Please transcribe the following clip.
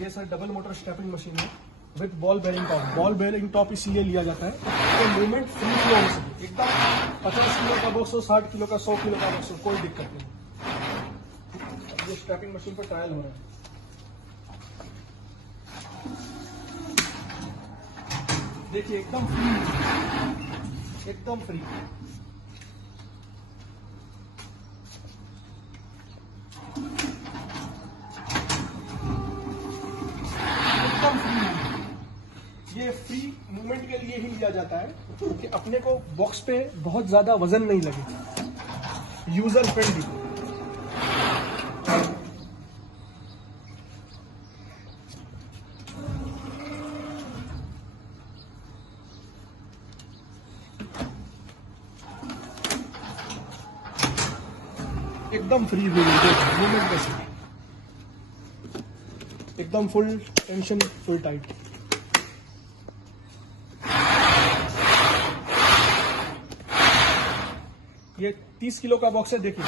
ये sir double motor stepping machine है with ball bearing top. Ball bearing top इसलिए लिया जाता है तो मूवमेंट फ्री फ्लो हो सके। एकदम 50 किलो का बॉक्स हो, 60 किलो का, 100 किलो का बॉक्स हो, कोई दिक्कत नहीं। ये स्टेपिंग मशीन पर ट्रायल हो रहा है। देखिए एकदम फ्री, एकदम फ्री। एकदम फ्री। ये फ्री मूवमेंट के लिए ही लिया जाता है कि अपने को बॉक्स पे बहुत ज्यादा वजन नहीं लगे, यूजर फ्रेंडली। एकदम फ्री मूवमेंट कैसे, एकदम फुल टेंशन, फुल टाइट। ये 30 किलो का बॉक्स है, देखिए